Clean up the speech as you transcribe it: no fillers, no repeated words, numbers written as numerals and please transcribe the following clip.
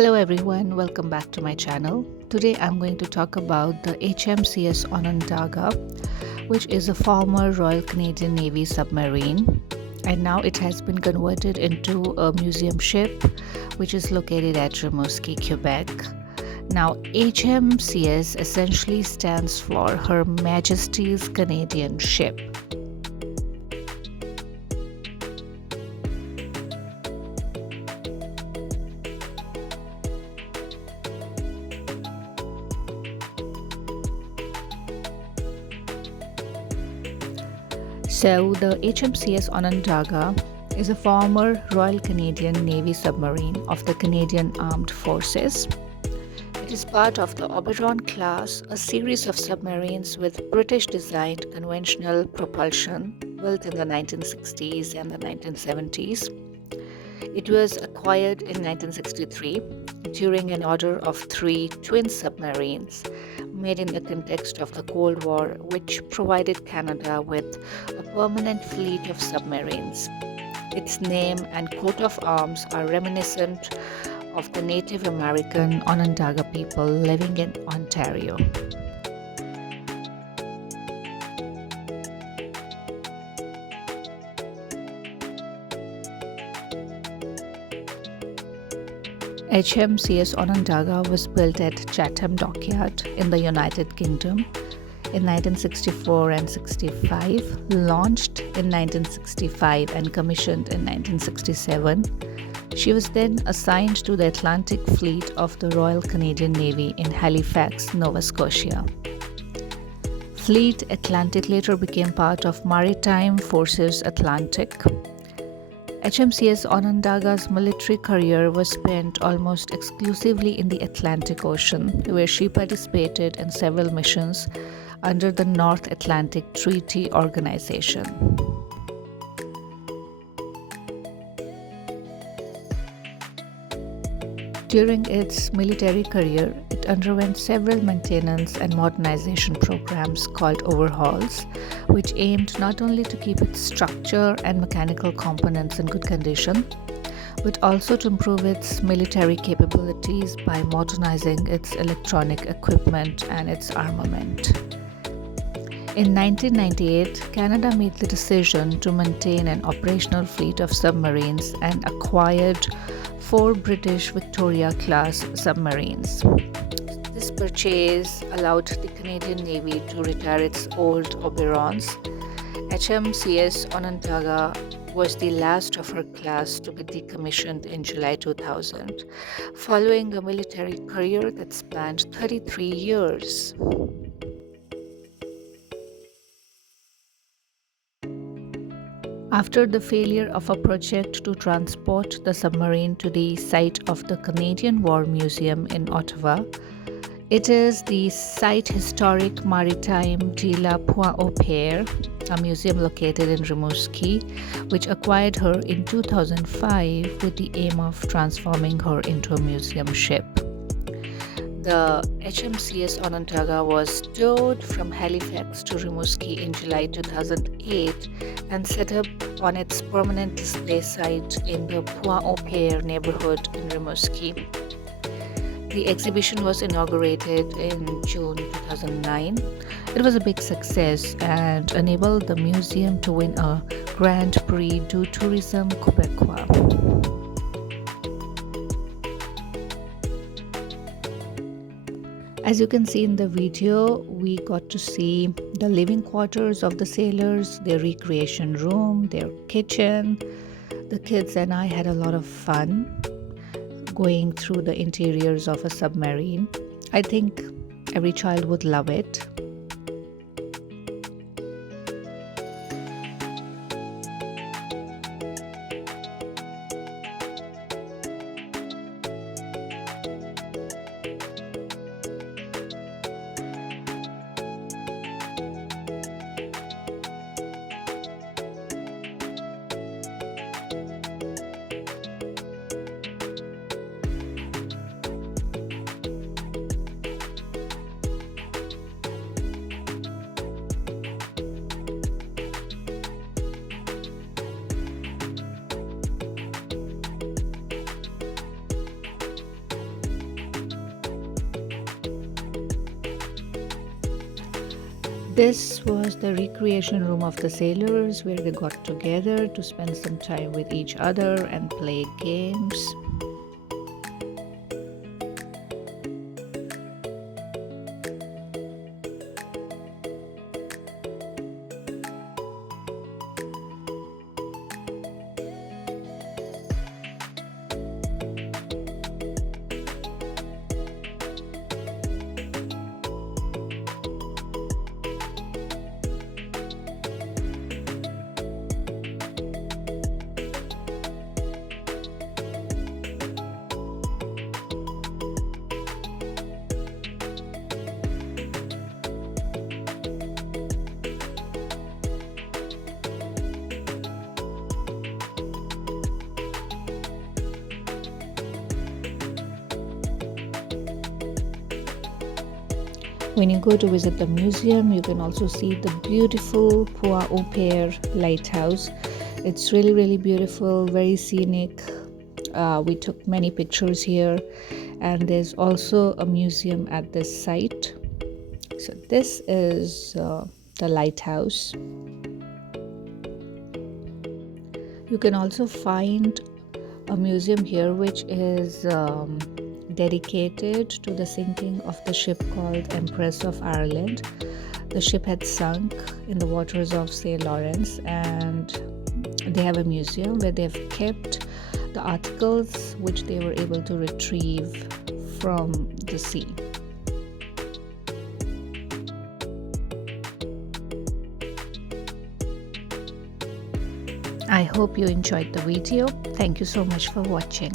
Hello everyone, welcome back to my channel. Today I'm going to talk about the HMCS Onondaga, which is a former Royal Canadian Navy submarine, and now it has been converted into a museum ship which is located at Rimouski, Quebec. Now HMCS essentially stands for Her Majesty's Canadian Ship. So, the HMCS Onondaga is a former Royal Canadian Navy submarine of the Canadian Armed Forces. It is part of the Oberon class, a series of submarines with British-designed conventional propulsion built in the 1960s and the 1970s. It was acquired in 1963 during an order of 3 twin submarines made in the context of the Cold War, which provided Canada with a permanent fleet of submarines. Its name and coat of arms are reminiscent of the Native American Onondaga people living in Ontario. HMCS Onondaga was built at Chatham Dockyard in the United Kingdom in 1964 and 65, launched in 1965 and commissioned in 1967. She was then assigned to the Atlantic Fleet of the Royal Canadian Navy in Halifax, Nova Scotia. Fleet Atlantic later became part of Maritime Forces Atlantic. HMCS Onondaga's military career was spent almost exclusively in the Atlantic Ocean, where she participated in several missions under the North Atlantic Treaty Organization. During its military career, it underwent several maintenance and modernization programs called overhauls, which aimed not only to keep its structure and mechanical components in good condition, but also to improve its military capabilities by modernizing its electronic equipment and its armament. In 1998, Canada made the decision to maintain an operational fleet of submarines and acquired 4 British Victoria-class submarines. This purchase allowed the Canadian Navy to retire its old Oberons. HMCS Onondaga was the last of her class to be decommissioned in July 2000, following a military career that spanned 33 years. After the failure of a project to transport the submarine to the site of the Canadian War Museum in Ottawa, it is the Site Historique Maritime de la Pointe-au-Père, a museum located in Rimouski, which acquired her in 2005 with the aim of transforming her into a museum ship. The HMCS Onondaga was towed from Halifax to Rimouski in July 2008 and set up on its permanent display site in the Pointe-au-Père neighborhood in Rimouski. The exhibition was inaugurated in June 2009. It was a big success and enabled the museum to win a Grand Prix du Tourisme Québécois. As you can see in the video, we got to see the living quarters of the sailors, their recreation room, their kitchen. The kids and I had a lot of fun going through the interiors of a submarine. I think every child would love it. This was the recreation room of the sailors where they got together to spend some time with each other and play games. When you go to visit the museum, you can also see the beautiful Pua Oper Lighthouse. It's really beautiful, very scenic. We took many pictures here, and there's also a museum at this site. So this is the lighthouse. You can also find a museum here which is dedicated to the sinking of the ship called Empress of Ireland. The ship had sunk in the waters of St. Lawrence, and they have a museum where they have kept the articles which they were able to retrieve from the sea. I hope you enjoyed the video. Thank you so much for watching.